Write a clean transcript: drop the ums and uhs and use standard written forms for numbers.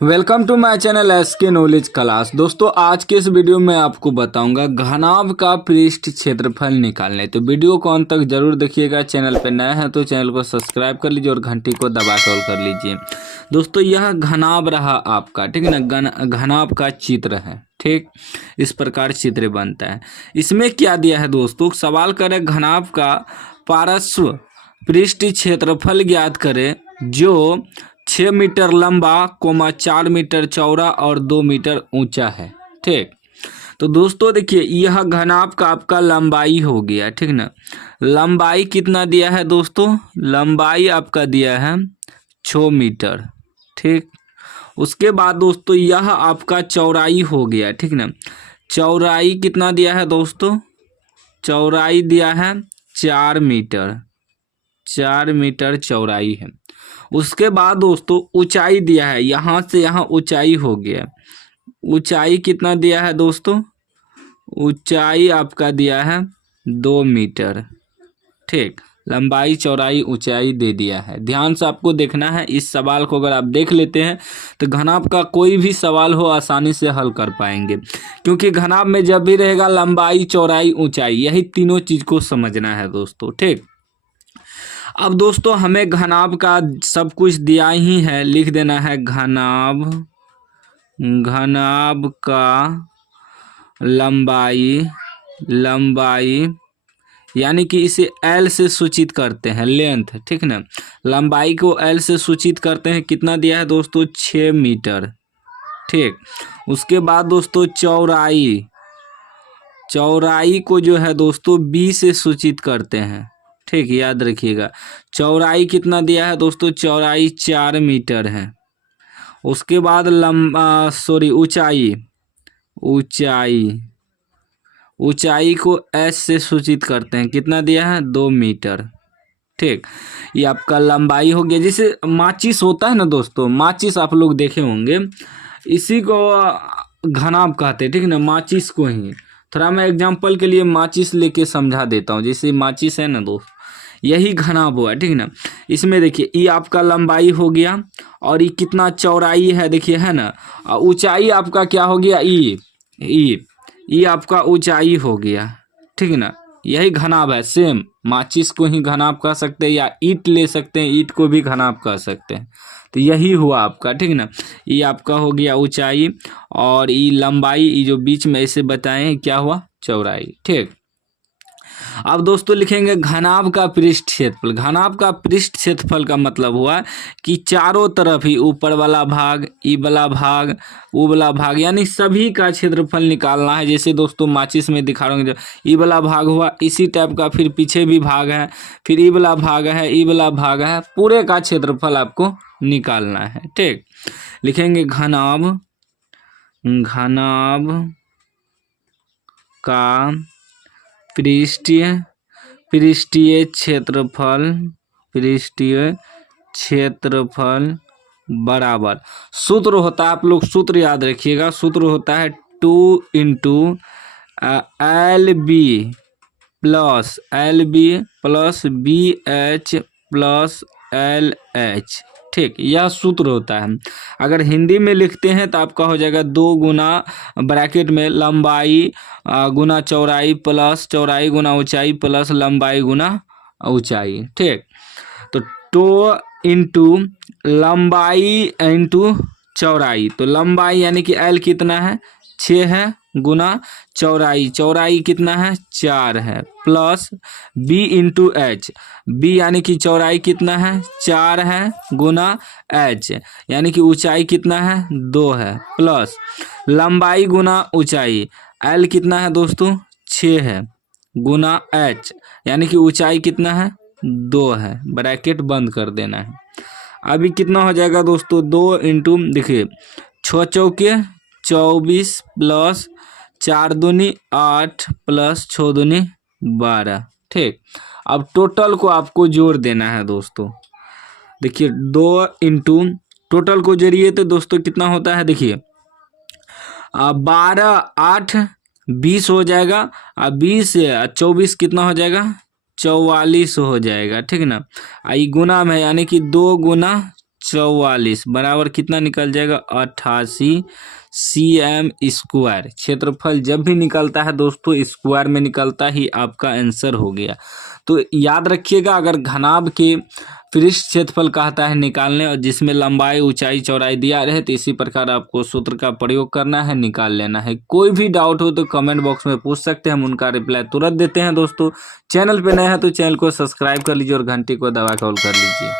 Welcome to my channel SK knowledge class. दोस्तों आज के इस वीडियो में आपको बताऊंगा घनाभ का पृष्ठ क्षेत्रफल निकालने। तो वीडियो को अंत तक जरूर देखिएगा। चैनल पर नया है तो चैनल को सब्सक्राइब कर लीजिए और घंटी को दबा कर ऑल कर लीजिए। दोस्तों यह घनाभ रहा आपका, ठीक है ना। घनाभ का चित्र है, ठीक। इस प्रकार चित्र बनता है। इसमें क्या दिया है दोस्तों, सवाल करें घनाभ का पार्श्व पृष्ठ क्षेत्रफल ज्ञात करें जो 6 मीटर लंबा, 4 मीटर चौड़ा और 2 मीटर ऊंचा है, ठीक। तो दोस्तों देखिए यह घनाभ का आपका लंबाई हो गया, ठीक ना। लंबाई कितना दिया है दोस्तों, लंबाई आपका दिया है 6 मीटर, ठीक। उसके बाद दोस्तों यह आपका चौड़ाई हो गया, ठीक ना। चौड़ाई कितना दिया है दोस्तों, चौड़ाई दिया है 4 मीटर, 4 मीटर चौड़ाई है। उसके बाद दोस्तों ऊंचाई दिया है, यहाँ से यहाँ ऊंचाई हो गया। ऊंचाई कितना दिया है दोस्तों, ऊंचाई आपका दिया है 2 मीटर, ठीक। लंबाई चौड़ाई ऊंचाई दे दिया है। ध्यान से आपको देखना है। इस सवाल को अगर आप देख लेते हैं तो घनाभ का कोई भी सवाल हो आसानी से हल कर पाएंगे, क्योंकि घनाभ में जब भी रहेगा लंबाई चौड़ाई ऊंचाई, यही तीनों चीज को समझना है दोस्तों, ठीक। अब दोस्तों हमें घनाभ का सब कुछ दिया ही है, लिख देना है घनाभ, घनाभ का लंबाई, लंबाई यानी कि इसे L से सूचित करते हैं, लेंथ, ठीक ना। लंबाई को L से सूचित करते हैं। कितना दिया है दोस्तों, 6 मीटर, ठीक। उसके बाद दोस्तों चौड़ाई, चौड़ाई को जो है दोस्तों B से सूचित करते हैं, ठीक, याद रखिएगा। चौड़ाई कितना दिया है दोस्तों, चौड़ाई 4 मीटर है। उसके बाद ऊंचाई, ऊंचाई, ऊंचाई को S से सूचित करते हैं। कितना दिया है, 2 मीटर, ठीक। ये आपका लंबाई हो गया। जैसे माचिस होता है ना दोस्तों, माचिस आप लोग देखे होंगे, इसी को घनाभ कहते हैं, ठीक ना। माचिस को ही थोड़ा मैं एग्जांपल के लिए माचिस लेके समझा देता हूँ। जैसे माचिस है ना दोस्त, यही घनाभ हुआ, ठीक ना। इसमें देखिए ये आपका लंबाई हो गया और ये कितना चौड़ाई है देखिए, है ना। ऊंचाई आपका क्या हो गया, ये आपका ऊंचाई हो गया, ठीक ना। यही घनाभ है। सेम माचिस को ही घनाभ कह सकते हैं, या ईंट ले सकते हैं, ईंट को भी घनाभ कह सकते हैं। तो यही हुआ आपका, ठीक ना। ये आपका हो गया ऊंचाई और ये लंबाई, ये जो बीच में ऐसे बताएं क्या हुआ, चौड़ाई, ठीक। अब दोस्तों लिखेंगे घनाभ का पृष्ठ क्षेत्रफल। घनाभ का पृष्ठ क्षेत्रफल का मतलब हुआ कि चारों तरफ ही, ऊपर वाला भाग, ई वाला भाग, वो वाला भाग, यानी सभी का क्षेत्रफल निकालना है। जैसे दोस्तों माचिस में दिखा रहा हूँ, जो ई वाला भाग हुआ, इसी टाइप का फिर पीछे भी भाग है, फिर ई वाला भाग है, ई वाला भाग है, पूरे का क्षेत्रफल आपको निकालना है, ठीक। लिखेंगे घनाभ, घनाभ का पृष्ठीय क्षेत्रफल, पृष्ठीय क्षेत्रफल बराबर, सूत्र होता है, आप लोग सूत्र याद रखिएगा। सूत्र होता है 2 into LB plus BH plus LH, ठीक। यह सूत्र होता है। अगर हिंदी में लिखते हैं तो आपका हो जाएगा 2 गुना ब्रैकेट में लंबाई गुना चौड़ाई प्लस चौड़ाई गुना ऊंचाई प्लस लंबाई गुना ऊंचाई, ठीक। तो 2 इंटू लंबाई इंटू चौड़ाई, तो लंबाई यानी कि L कितना है, 6 है, गुना चौड़ाई, चौड़ाई कितना है, 4 है, plus B into H, B यानी कि चौड़ाई कितना है, 4 है, गुना H यानी कि ऊंचाई कितना है, 2 है, प्लस लंबाई गुना ऊंचाई, L कितना है दोस्तों, 6 है, गुना H यानी कि ऊंचाई कितना है, 2 है। ब्रैकेट बंद कर देना है। अभी कितना हो जाएगा दोस्तों, 2 इंटू, देखिए 6 चौके 24 प्लस 4 दूनी 8 प्लस 6 दूनी 12, ठीक। अब टोटल को आपको जोड़ देना है दोस्तों। देखिए 2 इंटू टोटल को जोड़िए तो दोस्तों कितना होता है, देखिए 12 8 20 हो जाएगा, 20 24 कितना हो जाएगा, 44 हो जाएगा, ठीक ना। आई गुना में यानी कि 2 गुना 44 बराबर कितना निकल जाएगा 88 cm²। क्षेत्रफल जब भी निकलता है दोस्तों स्क्वायर में निकलता ही आपका आंसर हो गया। तो याद रखिएगा, अगर घनाभ के पृष्ठ क्षेत्रफल कहता है निकालने और जिसमें लंबाई ऊंचाई चौड़ाई दिया रहे तो इसी प्रकार आपको सूत्र का प्रयोग करना है, निकाल लेना है। कोई भी डाउट हो तो कमेंट बॉक्स में पूछ सकते हैं, हम उनका रिप्लाई तुरंत देते हैं। दोस्तों चैनल पे नए हैं तो चैनल को सब्सक्राइब कर लीजिए और घंटी को दबा के ऑल कर लीजिए।